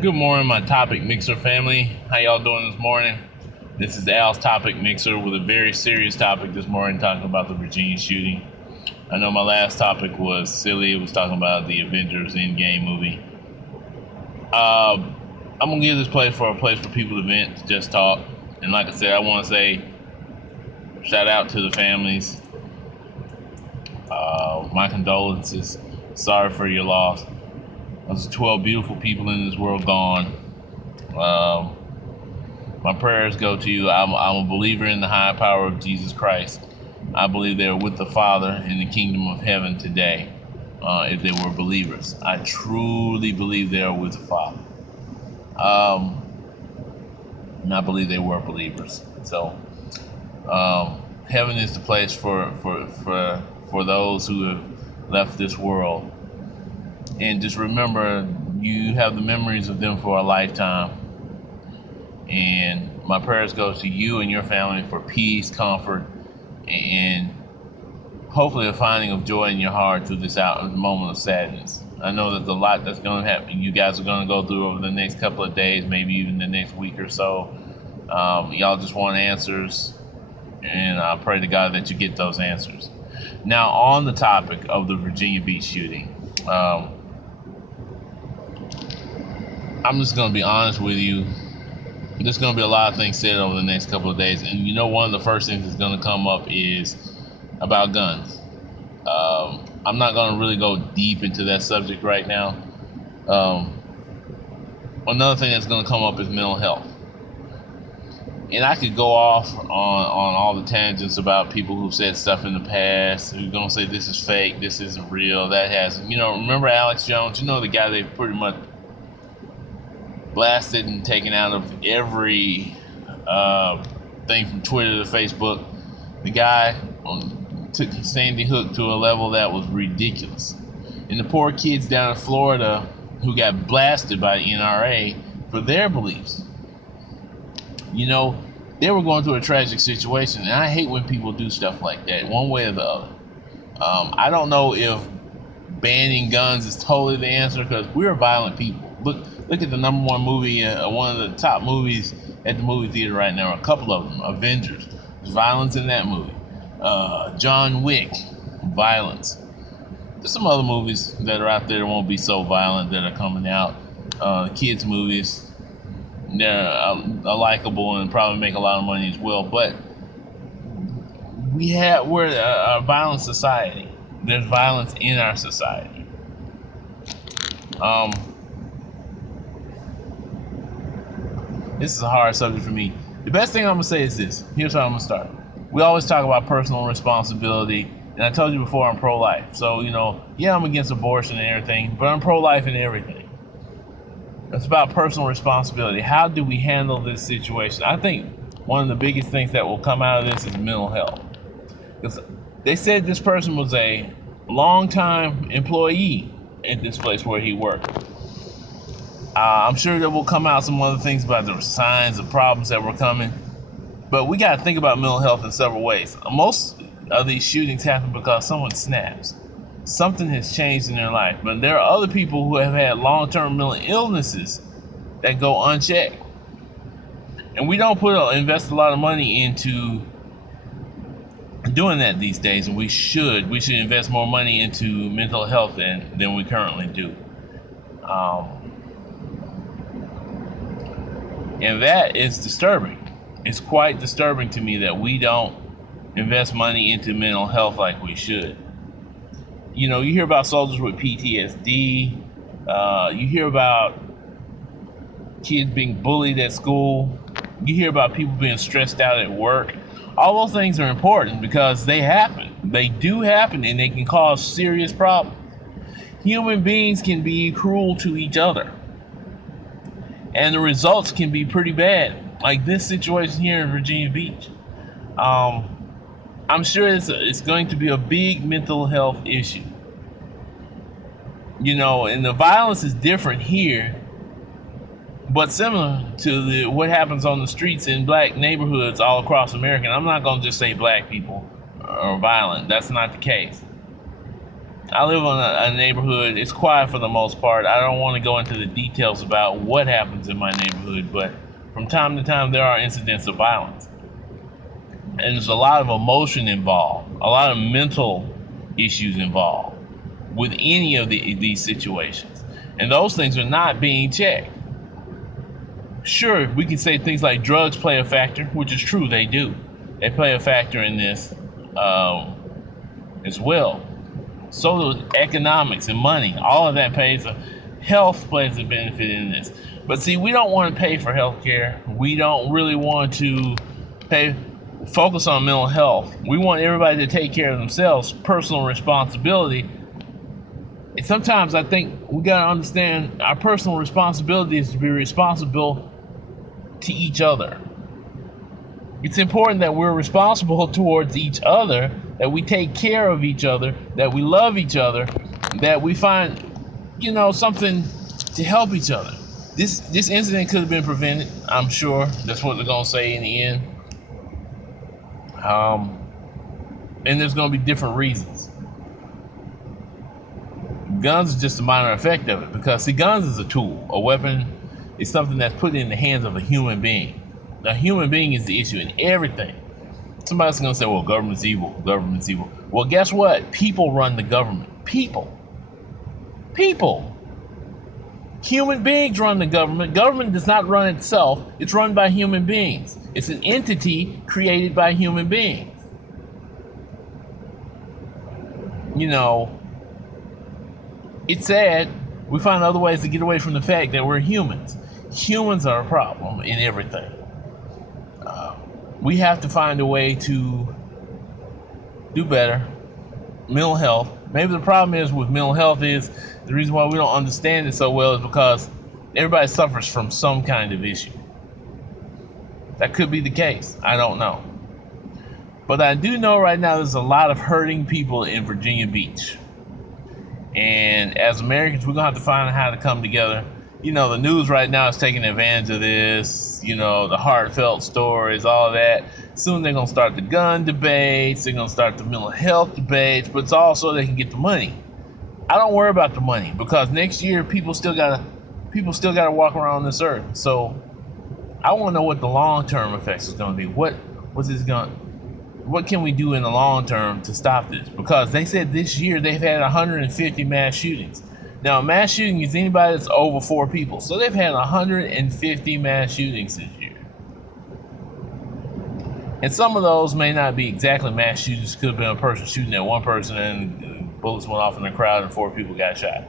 Good morning, my topic mixer family. How y'all doing this morning? This is Al's topic mixer with a very serious topic this morning, talking about the Virginia shooting. I know my last topic was silly. It was talking about the Avengers Endgame movie. I'm gonna give this place for a place for people to vent, to just talk. And like I said, I want to say shout out to the families. My condolences. Sorry for your loss. There's 12 beautiful people in this world gone. Um, My prayers go to you. I'm a believer in the high power of Jesus Christ. I believe they're with the Father in the kingdom of heaven today. If they were believers, I truly believe they are with the Father. Um, and I believe they were believers. So, heaven is the place for those who have left this world. And just remember, you have the memories of them for a lifetime. And my prayers go to you and your family for peace, comfort, and hopefully a finding of joy in your heart through this moment of sadness. I know there's a lot that's going to happen. You guys are going to go through over the next couple of days, maybe even the next week or so. Y'all just want answers, and I pray to God that you get those answers. Now, on the topic of the Virginia Beach shooting, I'm just going to be honest with you. There's going to be a lot of things said over the next couple of days, and you know, one of the first things that's going to come up is about guns. I'm not going to really go deep into that subject right now. Another thing that's going to come up is mental health, and I could go off on all the tangents about people who've said stuff in the past, who're going to say this is fake, this isn't real, that hasn't. Remember Alex Jones? The guy they pretty much blasted and taken out of every thing from Twitter to Facebook. The guy took Sandy Hook to a level that was ridiculous. And the poor kids down in Florida who got blasted by the NRA for their beliefs. They were going through a tragic situation, and I hate when people do stuff like that, one way or the other. I don't know if banning guns is totally the answer, because we're violent people. Look at the number one movie, one of the top movies at the movie theater right now. A couple of them, Avengers. There's violence in that movie. John Wick, violence. There's some other movies that are out there that won't be so violent that are coming out. Kids movies, they're likable and probably make a lot of money as well. But we're a violent society. There's violence in our society. This is a hard subject for me. The best thing I'm gonna say is this. Here's how I'm gonna start. We always talk about personal responsibility, and I told you before I'm pro-life. So yeah, I'm against abortion and everything, but I'm pro-life in everything. It's about personal responsibility. How do we handle this situation? I think one of the biggest things that will come out of this is mental health. Because they said this person was a long-time employee at this place where he worked. I'm sure there will come out some other things about the signs of problems that were coming. But we got to think about mental health in several ways. Most of these shootings happen because someone snaps. Something has changed in their life. But there are other people who have had long-term mental illnesses that go unchecked. And we don't invest a lot of money into doing that these days, and we should invest more money into mental health than we currently do. And that is disturbing. It's quite disturbing to me that we don't invest money into mental health like we should. You hear about soldiers with PTSD. You hear about kids being bullied at school. You hear about people being stressed out at work. All those things are important because they happen. They do happen, and they can cause serious problems. Human beings can be cruel to each other, and the results can be pretty bad. Like this situation here in Virginia Beach. I'm sure it's going to be a big mental health issue. And the violence is different here, but similar to what happens on the streets in black neighborhoods all across America. And I'm not going to just say black people are violent. That's not the case. I live on a neighborhood. It's quiet for the most part. I don't want to go into the details about what happens in my neighborhood, but from time to time there are incidents of violence. And there's a lot of emotion involved, a lot of mental issues involved with any of these situations. And those things are not being checked. Sure, we can say things like drugs play a factor, which is true, they do. They play a factor in this as well. So do economics and money. All of that pays a health plays a benefit in this. But see, we don't want to pay for health care. We don't really want to pay focus on mental health. We want everybody to take care of themselves, personal responsibility. And sometimes I think we gotta understand our personal responsibility is to be responsible to each other. It's important that we're responsible towards each other, that we take care of each other, that we love each other, that we find, something to help each other. This incident could have been prevented, I'm sure. That's what they're gonna say in the end. And there's gonna be different reasons. Guns is just a minor effect of it, because see, guns is a tool. A weapon is something that's put in the hands of a human being. The human being is the issue in everything. Somebody's gonna say, well, government's evil, government's evil. Well, guess what? People run the government. People. Human beings run the government. Government does not run itself. It's run by human beings. It's an entity created by human beings. It's sad. We find other ways to get away from the fact that we're humans. Humans are a problem in everything. We have to find a way to do better. Mental health. Maybe the problem is with mental health is the reason why we don't understand it so well is because everybody suffers from some kind of issue. That could be the case. I don't know. But I do know right now there's a lot of hurting people in Virginia Beach. And as Americans, we're going to have to find out how to come together. The news right now is taking advantage of this, the heartfelt stories, all of that. Soon they're going to start the gun debates, they're going to start the mental health debates, but it's all so they can get the money. I don't worry about the money, because next year people still gotta walk around this earth. So I want to know what the long-term effects is going to be. What can we do in the long term to stop this? Because they said this year they've had 150 mass shootings. Now, a mass shooting is anybody that's over 4 people. So they've had 150 mass shootings this year. And some of those may not be exactly mass shootings. Could have been a person shooting at one person and bullets went off in the crowd and 4 people got shot.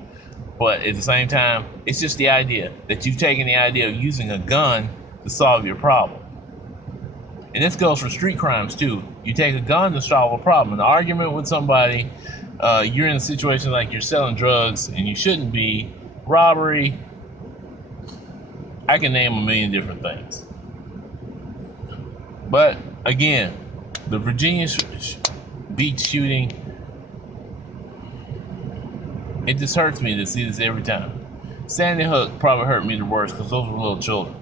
But at the same time, it's just the idea that you've taken the idea of using a gun to solve your problem. And this goes for street crimes too. You take a gun to solve a problem. An argument with somebody, you're in a situation like you're selling drugs and you shouldn't be, robbery. I can name a million different things. But again, the Virginia Beach shooting, it just hurts me to see this every time. Sandy Hook probably hurt me the worst because those were little children.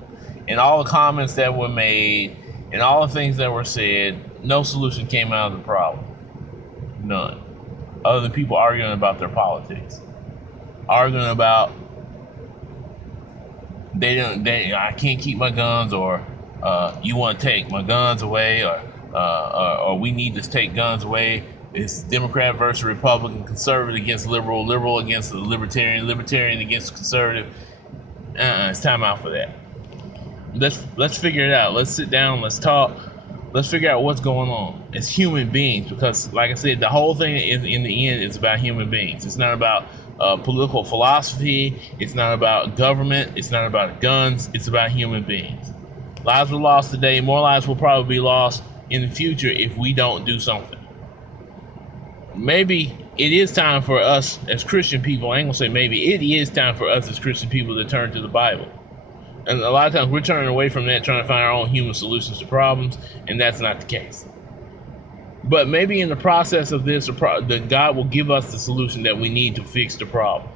And all the comments that were made and all the things that were said, no solution came out of the problem. None. Other than people arguing about their politics. Arguing about I can't keep my guns, or you want to take my guns away, or we need to take guns away. It's Democrat versus Republican, conservative against liberal, liberal against the libertarian, libertarian against conservative. It's time out for that. Let's figure it out. Let's sit down. Let's talk. Let's figure out what's going on as human beings, because, like I said, the whole thing in the end is about human beings. It's not about political philosophy. It's not about government. It's not about guns. It's about human beings. Lives were lost today. More lives will probably be lost in the future if we don't do something. Maybe it is time for us as Christian people. I ain't gonna say maybe. It is time for us as Christian people to turn to the Bible. And a lot of times we're turning away from that, trying to find our own human solutions to problems, and that's not the case. But maybe in the process of this, that God will give us the solution that we need to fix the problem.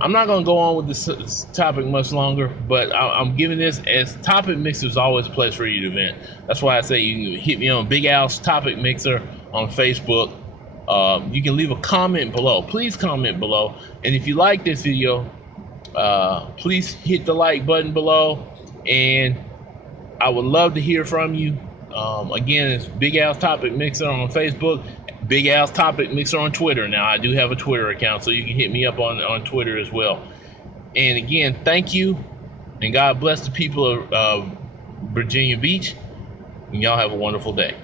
I'm not going to go on with this topic much longer, but I'm giving this as Topic Mixer is always a place for you to vent. That's why I say you can hit me on Big Al's Topic Mixer on Facebook. You can leave a comment below. Please comment below. And if you like this video, please hit the like button below. And I would love to hear from you. Again, it's Big Al's Topic Mixer on Facebook, Big Al's Topic Mixer on Twitter. Now, I do have a Twitter account, so you can hit me up on Twitter as well. And again, thank you, and God bless the people of Virginia Beach, and y'all have a wonderful day.